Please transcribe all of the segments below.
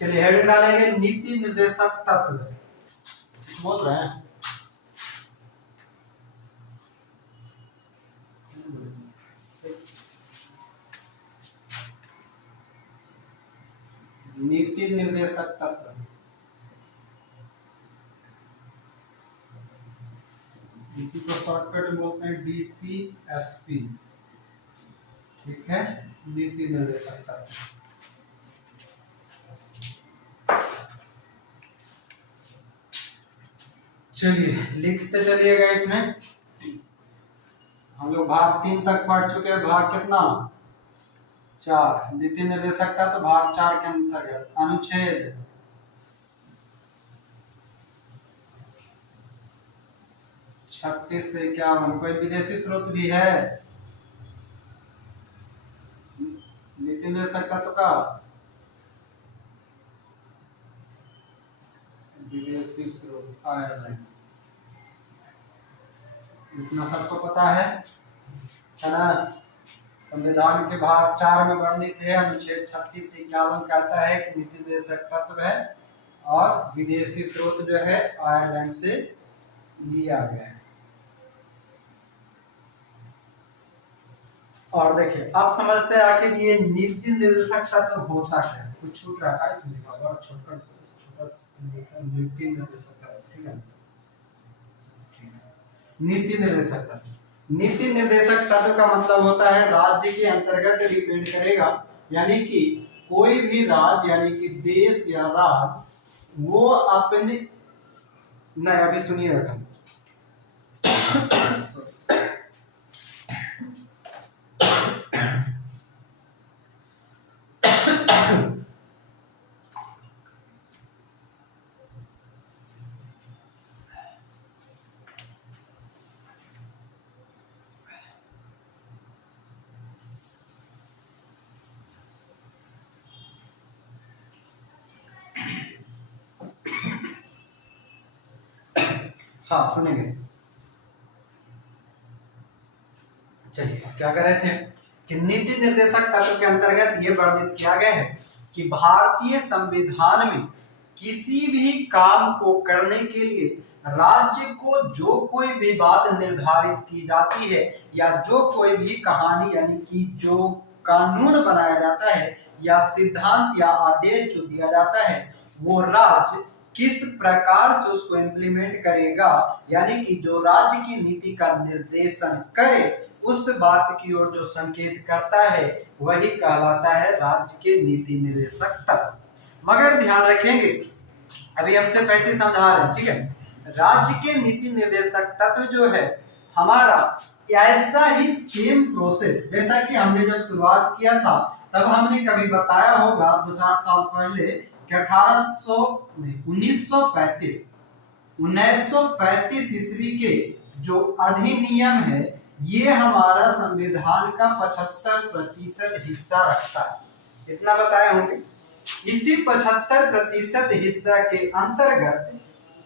चलिए हेडिंग डालेंगे नीति निर्देशक तत्व। बोल रहे हैं नीति निर्देशक तत्व। इसी को शॉर्टकट में बोलते हैं DPSP। ठीक है, नीति निर्देशक तत्व। चलिए लिखते चलिएगा। इसमें हम लोग भाग 3 तक पढ़ चुके हैं। भाग कितना? 4। नीति निर्देशक तत्व भाग 4 के अंतर्गत अनुच्छेद 36 से 51। कोई विदेशी स्रोत भी है नीति निर्देशक तत्व का? विदेशी स्रोत आयरलैंड, इतना सबको पता है ना? संविधान के भाग 4 में वर्णित है। अनुच्छेद 36 से 51 कहता है कि नीति निर्देशक तत्व है और विदेशी स्रोत जो है आयरलैंड से लिया गया है। और देखिए अब समझते हैं आखिर ये नीति निर्देशक तत्व होता क्या है। कुछ छूट रहा है इसमें लिखा हुआ छोटा नीति निर्देशक तत्व। ठीक है, नीति निर्देशक तत्व। नीति निर्देशक तत्व का मतलब होता है राज्य के अंतर्गत डिपेंड करेगा, यानी कि कोई भी राज्य यानी कि देश या राज्य वो अपने नहीं, अभी सुनिएगा। हाँ सुनेंगे। चलिए क्या कर रहे थे कि नीति निर्देशक तत्व के अंतर्गत ये वर्णित किया गया है कि भारतीय संविधान में किसी भी काम को करने के लिए राज्य को जो कोई भी बात निर्धारित की जाती है या जो कोई भी कहानी यानी कि जो कानून बनाया जाता है या सिद्धांत या आदेश जो दिया जाता है वो राज्य किस प्रकार से उसको इम्प्लीमेंट करेगा, यानी कि जो राज्य की नीति का निर्देशन करे उस बात की ओर जो संकेत करता है वही कहलाता है राज्य के नीति निर्देशक तत्व। मगर ध्यान रखेंगे, अभी हमसे पैसे समझा रहे हैं, ठीक है। राज्य के नीति निर्देशक तत्व जो है हमारा ऐसा ही सेम प्रोसेस जैसा कि हमने जब शुरुआत किया था तब हमने कभी बताया होगा 2-4 साल पहले कि 1935 ईस्वी के जो अधिनियम है ये हमारा संविधान का 75% हिस्सा रखता है। इतना बताए होंगे। इसी 75% हिस्सा के अंतर्गत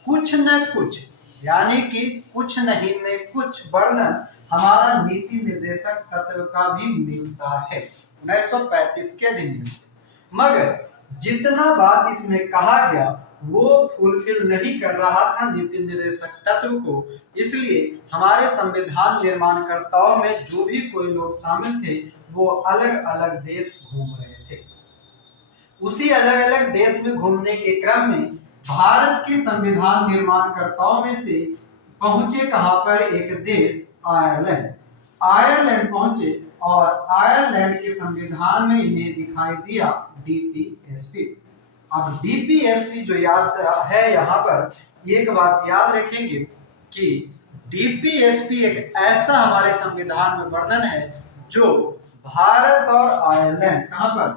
कुछ न कुछ यानी कि कुछ नहीं में कुछ वर्णन हमारा नीति निर्देशक तत्व का भी मिलता है 1935 के अधिनियम से। मगर जितना बात इसमें कहा गया वो फुलफिल नहीं कर रहा था नीति निर्देशक तत्व को, इसलिए हमारे संविधान निर्माणकर्ताओं में जो भी कोई लोग शामिल थे वो अलग अलग देश घूम रहे थे। उसी अलग अलग देश में घूमने के क्रम में भारत के संविधान निर्माणकर्ताओं में से पहुंचे कहां पर? एक देश आयरलैंड। आयरलैंड पहुंचे और आयरलैंड के संविधान में इन्हें दिखाई दिया DPSP। अब DPSP जो याद है यहाँ पर एक बात याद रखेंगे कि DPSP एक ऐसा हमारे संविधान में वर्णन है जो भारत और आयरलैंड, कहां पर?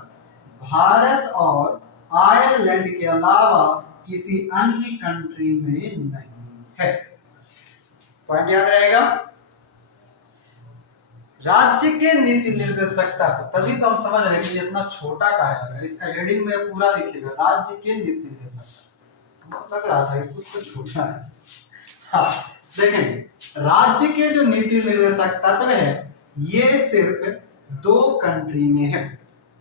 भारत और आयरलैंड के अलावा किसी अन्य कंट्री में नहीं है। पॉइंट याद रहेगा। राज्य के नीति निर्देशक तत्व, तभी तो हम समझ रहे हैं कि इतना छोटा का है। इसका हेडिंग में पूरा लिखिएगा राज्य के नीति निर्देशक तत्व। लग रहा था कि कुछ तो छोटा है। हाँ देखें, राज्य के जो नीति निर्देशक तत्व है ये सिर्फ 2 कंट्री में है।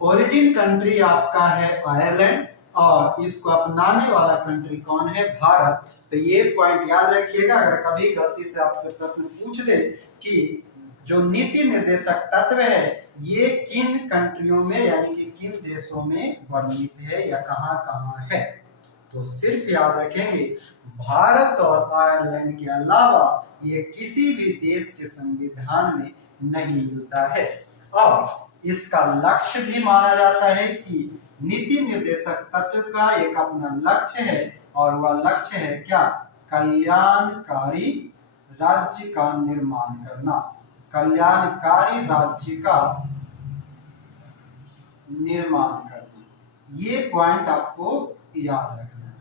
ओरिजिन कंट्री आपका है आयरलैंड और इसको अपनाने वाला कंट्री कौन है? भारत। तो ये पॉइंट याद रखिएगा, अगर कभी गलती से आपसे प्रश्न पूछ दे कि जो नीति निर्देशक तत्व है ये किन कंट्रियों में यानी कि किन देशों में वर्णित है या कहां कहां है, तो सिर्फ याद रखेंगे भारत और आयरलैंड के अलावा ये किसी भी देश के संविधान में नहीं मिलता है। और इसका लक्ष्य भी माना जाता है कि नीति निर्देशक तत्व का एक अपना लक्ष्य है और वह लक्ष्य है क्या? कल्याणकारी राज्य का निर्माण करना। कल्याणकारी राज्य का निर्माण करना, ये पॉइंट आपको याद रखना है।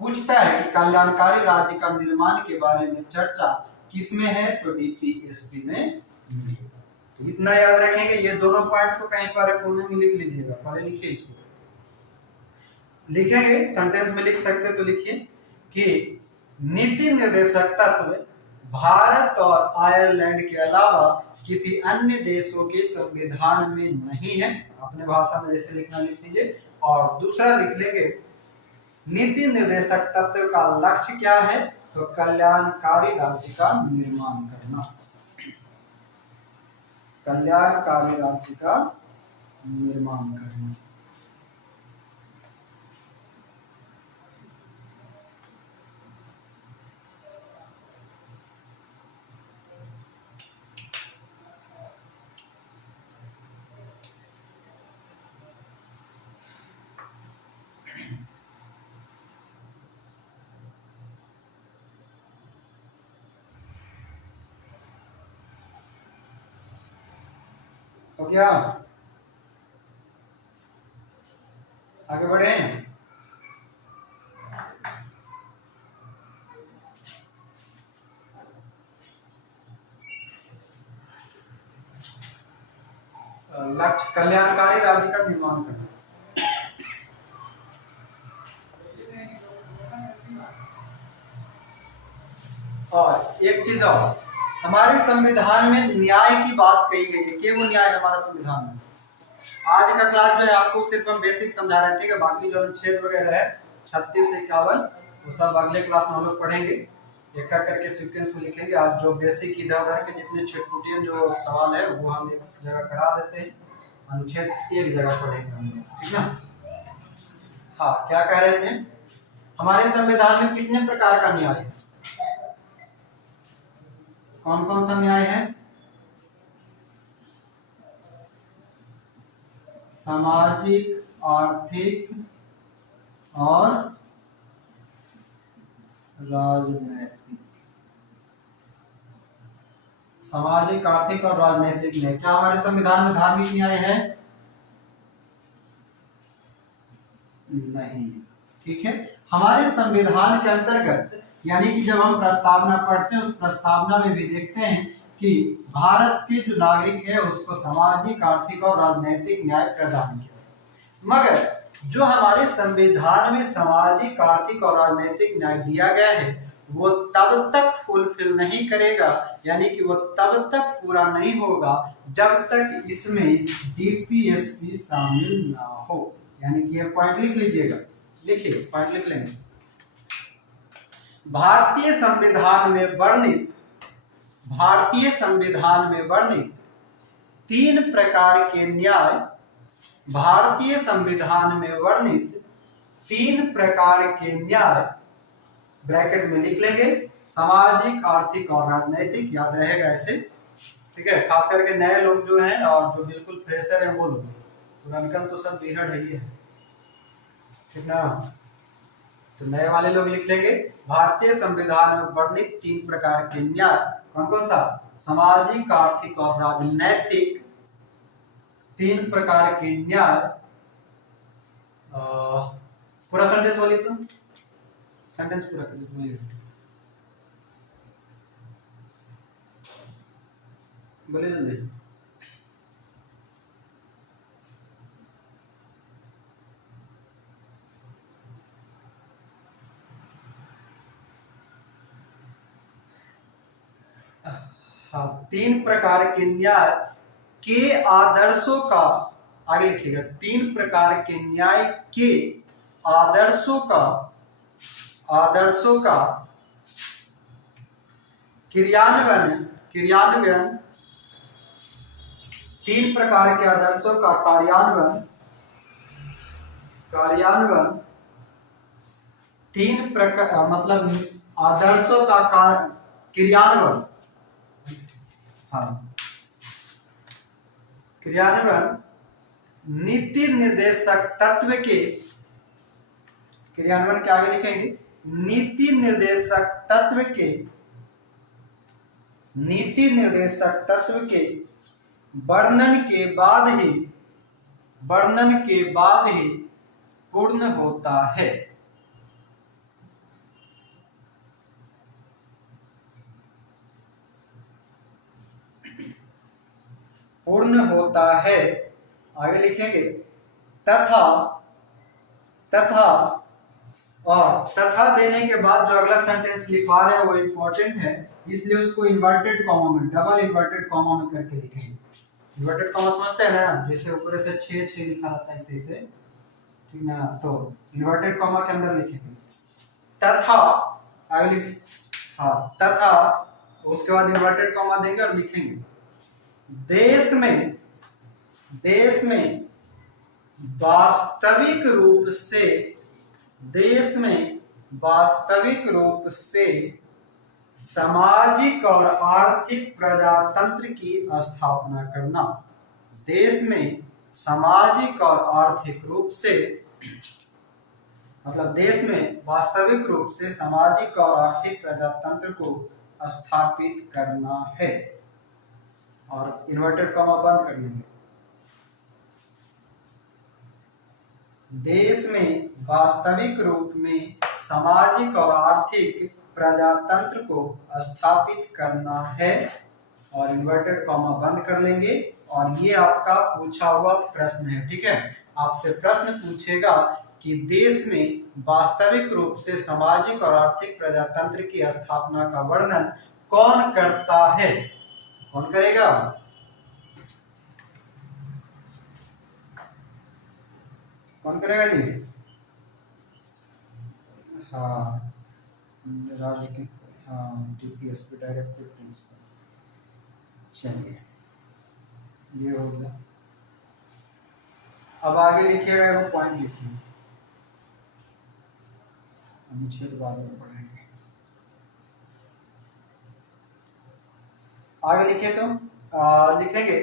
पूछता है कि कल्याणकारी राज्य का निर्माण के बारे में चर्चा किसमें है, तो डीपीएसपी में मिलेगा। तो इतना याद रखेंगे। ये दोनों पॉइंट को कहीं पर कोने में लिख लीजिएगा, पहले लिखिए इसको। लिखेंगे सेंटेंस में लिख सकते तो लिखिए कि नीति निर्देशक तत्व भारत और आयरलैंड के अलावा किसी अन्य देशों के संविधान में नहीं है। अपने भाषा में जैसे लिखना लिख लीजिए। और दूसरा लिख लेंगे नीति निर्देशक तत्व का लक्ष्य क्या है, तो कल्याणकारी राज्य का निर्माण करना। कल्याणकारी राज्य का निर्माण करना। हो गया? आगे बढ़े। लक्ष्य कल्याणकारी राज्य का निर्माण करना। और एक चीज और, हमारे संविधान में न्याय की बात कही गई है। क्या वो न्याय हमारा संविधान में? आज का क्लास जो है आपको सिर्फ हम बेसिक समझा रहे हैं, ठीक है। बाकी जो अनुच्छेद वगैरह है 36 से 51 वो सब अगले क्लास में हम लोग पढ़ेंगे, एक एक करके सीक्वेंस में लिखेंगे। आज जो बेसिक इधर उधर के जितने छोटे जो सवाल है वो हम एक जगह करा देते हैं, अनुच्छेद एक जगह पढ़ेंगे हम लोग, ठीक ना। हाँ, क्या कह रहे थे? हमारे संविधान में कितने प्रकार का न्याय है? कौन कौन सा न्याय है? सामाजिक, आर्थिक और राजनैतिक। सामाजिक, आर्थिक और राजनैतिक न्याय। क्या हमारे संविधान में धार्मिक न्याय है? नहीं, ठीक है। हमारे संविधान के अंतर्गत यानी कि जब हम प्रस्तावना पढ़ते हैं उस प्रस्तावना में भी देखते हैं कि भारत के जो नागरिक है उसको सामाजिक, आर्थिक और राजनैतिक न्याय प्रदान किया। मगर जो हमारे संविधान में सामाजिक, आर्थिक और राजनैतिक न्याय दिया गया है वो तब तक फुलफिल नहीं करेगा, यानी कि वो तब तक पूरा नहीं होगा जब तक इसमें डीपीएसपी शामिल ना हो। यानी कि ये पॉइंट लिख लीजिएगा, लिखिए, पॉइंट लिख लेंगे। भारतीय संविधान में वर्णित तीन प्रकार के न्याय, भारतीय संविधान में वर्णित तीन प्रकार के न्याय ब्रैकेट में लिख लेंगे, सामाजिक, आर्थिक और राजनैतिक। याद रहेगा ऐसे, ठीक है। खास करके नए लोग जो हैं और जो बिल्कुल फ्रेशर हैं वो लोग, पुरानकन तो सब बिहड़ है ही है, ठीक ना। तो नए वाले लोग लिख लेंगे भारतीय संविधान में वर्णित तीन प्रकार के न्याय। कौन कौन सा? सामाजिक, आर्थिक और राजनैतिक तीन प्रकार के न्याय। पूरा सेंटेंस बोलिए, तो सेंटेंस पूरा कर बोलिए, बोलिए जल्दी। हाँ, तीन प्रकार के न्याय के आदर्शों का, आगे लिखिएगा, तीन प्रकार के न्याय के आदर्शों का क्रियान्वयन 3 प्रकार के आदर्शों का कार्यान्वयन 3 प्रकार मतलब आदर्शों का क्रियान्वयन नीति निर्देशक तत्व के क्रियान्वयन के आगे लिखेंगे नीति निर्देशक तत्व के वर्णन के बाद ही पूर्ण होता है। आगे लिखेंगे तथा देने के बाद जो अगला सेंटेंस लिखवा रहे हैं वो इंपॉर्टेंट है, इसलिए उसको इन्वर्टेड कॉमा में डबल इन्वर्टेड कॉमा में करके लिखेंगे। इन्वर्टेड कॉमा समझते हैं ना, जैसे ऊपर से 6 लिखा रहता है इसे ठीक ना, तो इन्वर्टेड कॉमा के अंदर लिखेंगे तथा तथा उसके बाद इन्वर्टेड कॉमा देंगे और लिखेंगे देश में वास्तविक रूप से सामाजिक और आर्थिक प्रजातंत्र की स्थापना करना। देश में सामाजिक और आर्थिक रूप से मतलब देश में वास्तविक रूप से सामाजिक और आर्थिक प्रजातंत्र को स्थापित करना है, और इन्वर्टेड कॉमा बंद कर लेंगे। देश में वास्तविक रूप में सामाजिक और आर्थिक प्रजातंत्र को स्थापित करना है, और इन्वर्टेड कॉमा बंद कर लेंगे। और ये आपका पूछा हुआ प्रश्न है, ठीक है। आपसे प्रश्न पूछेगा कि देश में वास्तविक रूप से सामाजिक और आर्थिक प्रजातंत्र की स्थापना का वर्णन कौन करता है? कौन करेगा? कौन करेगा जी? हाँ, राज्य के डीपीएसपी डायरेक्टिव प्रिंसिपल। चलिए, ये हो गया। अब आगे लिखिएगा, वो पॉइंट लिखिए, अनुच्छेद 12 में पढ़ेंगे। आगे लिखिए तो लिखेंगे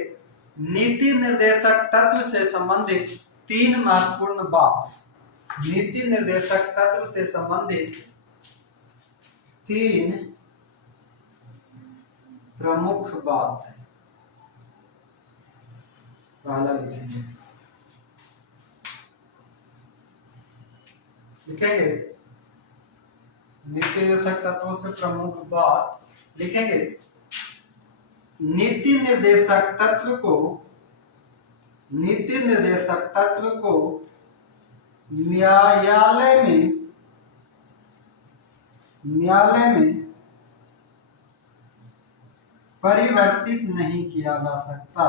नीति निर्देशक तत्व से संबंधित 3 महत्वपूर्ण बात। नीति निर्देशक तत्व से संबंधित 3 प्रमुख बात है। पहला लिखेंगे नीति निर्देशक तत्वों से प्रमुख बात लिखेंगे नीति निर्देशक तत्व को न्यायालय में परिवर्तित नहीं किया जा सकता।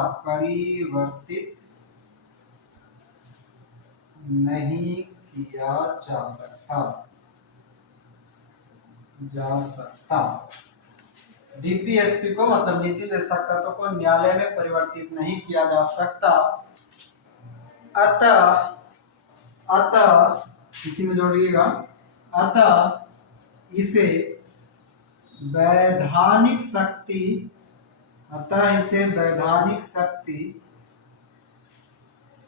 डीपीएसपी को मतलब नीति निर्देशक तत्व को न्यायालय में परिवर्तित नहीं किया जा सकता। अतः इसी में जोड़िएगा, अतः इसे वैधानिक शक्ति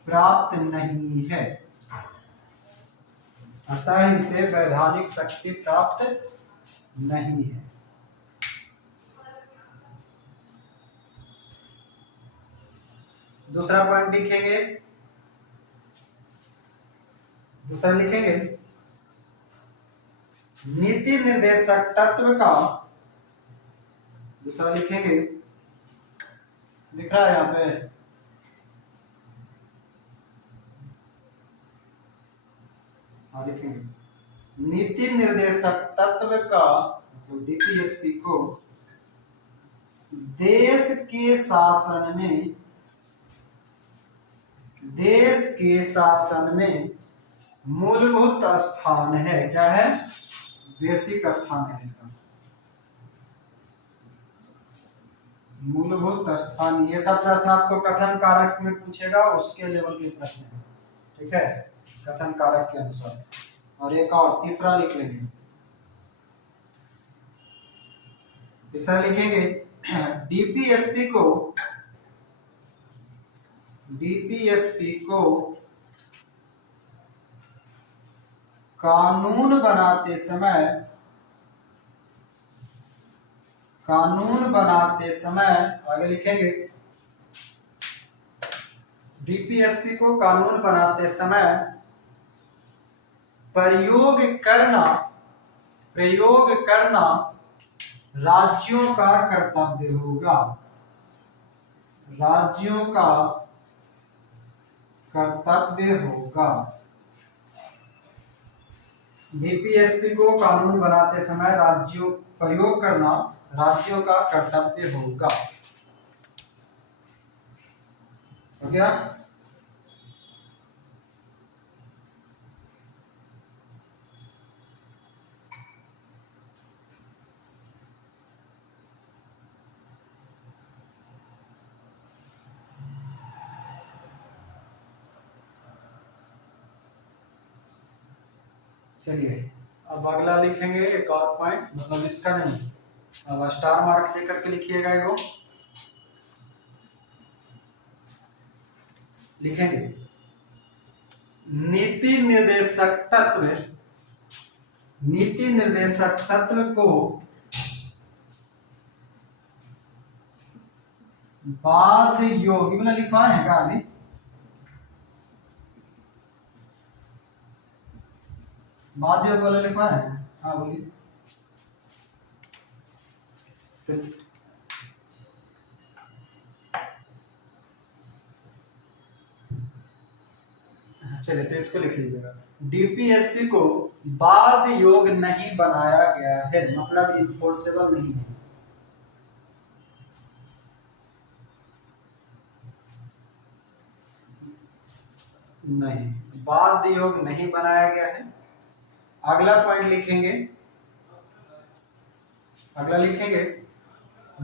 प्राप्त नहीं है। अतः इसे वैधानिक शक्ति प्राप्त नहीं है। दूसरा पॉइंट लिखेंगे, नीति निर्देशक तत्व का, दूसरा लिखेंगे, लिख रहा है यहाँ पे, लिखेंगे नीति निर्देशक तत्व का मतलब डीपीएसपी को देश के शासन में मूलभूत स्थान है। क्या है? बेसिक स्थान है इसका, मूलभूत स्थान। ये सब प्रश्न आपको कथन कारक में पूछेगा, उसके लेवल के प्रश्न है। ठीक है, कथन कारक के अनुसार। और एक और तीसरा लिख लेंगे, तीसरा लिखेंगे डीपीएसपी को कानून बनाते समय आगे लिखेंगे, डीपीएसपी को कानून बनाते समय प्रयोग करना राज्यों का कर्तव्य होगा। राज्यों का कर्तव्य होगा। डीपीएसपी को कानून बनाते समय प्रयोग करना राज्यों का कर्तव्य होगा। हो गया? चलिए अब अगला लिखेंगे एक और पॉइंट, मतलब इसका नहीं, अब स्टार मार्क दे करके लिखिएगा। एगो लिखेंगे नीति निर्देशक तत्व को बाध्य योगी, मतलब लिखवाए हैं क्या अभी? बाध्य योग वाला लिखवाए हैं? हाँ बोलिए। चलिए तो इसको लिख लीजिएगा, डीपीएसपी को बाध्य योग नहीं बनाया गया है, मतलब इन्फोर्सेबल नहीं है। नहीं, बाध्य योग नहीं बनाया गया है। अगला पॉइंट लिखेंगे,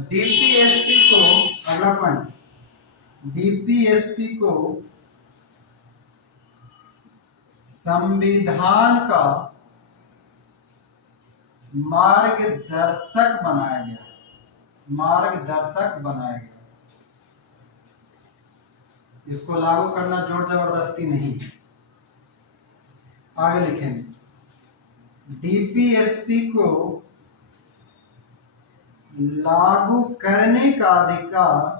डीपीएसपी को, अगला पॉइंट, डीपीएसपी को संविधान का मार्गदर्शक बनाया गया। इसको लागू करना जोर जबरदस्ती नहीं। आगे लिखेंगे डीपीएसपी को लागू करने का अधिकार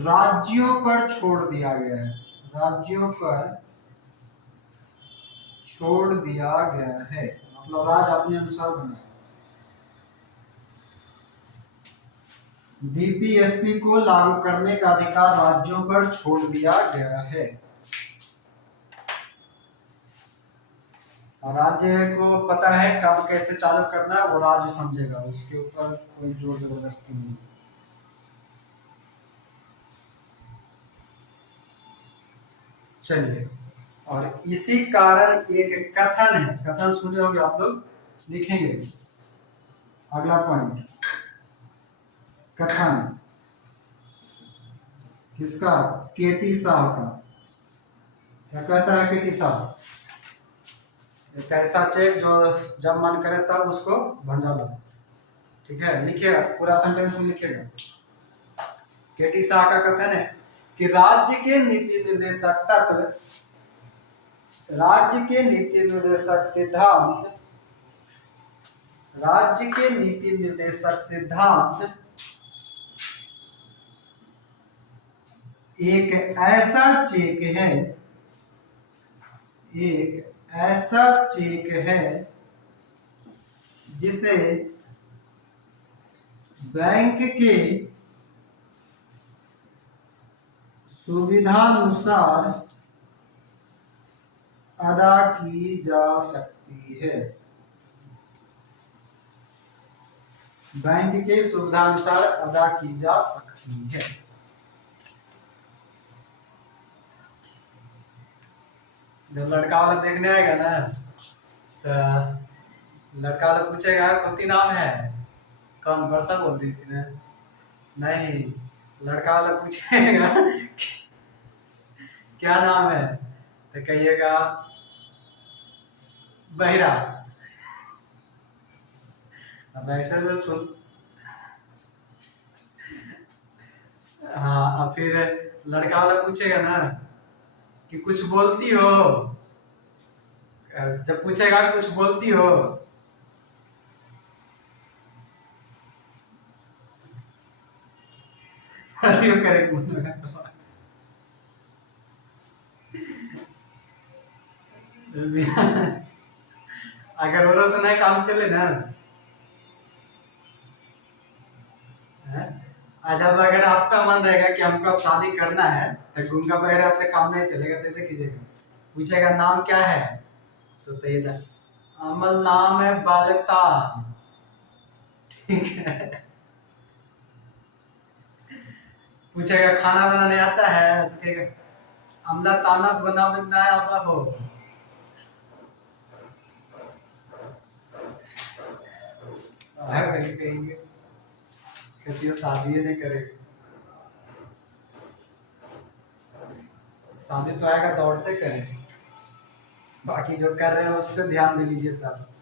राज्यों पर छोड़ दिया गया है। मतलब राज्य अपने अनुसार बनाए। डीपीएसपी को लागू करने का अधिकार राज्यों पर छोड़ दिया गया है। और राज्य को पता है काम कैसे चालू करना है, वो राज्य समझेगा, उसके ऊपर कोई जोर जबरदस्ती नहीं। चलिए, और इसी कारण एक कथन है, कथन सुने होंगे आप लोग, लिखेंगे अगला पॉइंट, कथन किसका? केटी शाह का। क्या कहता है केटी शाह? एक ऐसा चेक जो जब मन करे तब उसको भंजा लो। ठीक है, लिखिएगा, पूरा सेंटेंस में लिखिएगा। केटी शाह का कथन है कि राज्य के नीति निर्देशक सिद्धांत एक ऐसा चेक है जिसे बैंक के सुविधानुसार अदा की जा सकती है। बैंक के सुविधानुसार अदा की जा सकती है। जब लड़का वाला देखने आएगा ना, तो लड़का वाला पूछेगा पति नाम है, कौन वर्षा बोल रही थी ना, नहीं, लड़का वाला पूछेगा क्या नाम है, तो कहिएगा बहिरा। अब ऐसे तो सुन, हाँ, अब फिर लड़का वाला पूछेगा ना कि कुछ बोलती हो, जब पूछेगा कुछ बोलती हो, करेक्ट। अगर वो सुना काम चले ना, जब अगर आपका मन रहेगा कि हमको अब शादी करना है, तो गूंगा बहरा से काम नहीं चलेगा, तो ऐसे कीजिएगा, पूछेगा नाम क्या है, तो तेरा अमल नाम है बालता, ठीक है। पूछेगा खाना बनाने आता है, तो कहेगा अमला ताना बना बनाया आता हो। कहेंगे कहती है शादी नहीं करेगी, शादी तो आएगा दौड़ते करें, बाकी जो कर रहे हैं उस पर ध्यान दे लीजिए तब।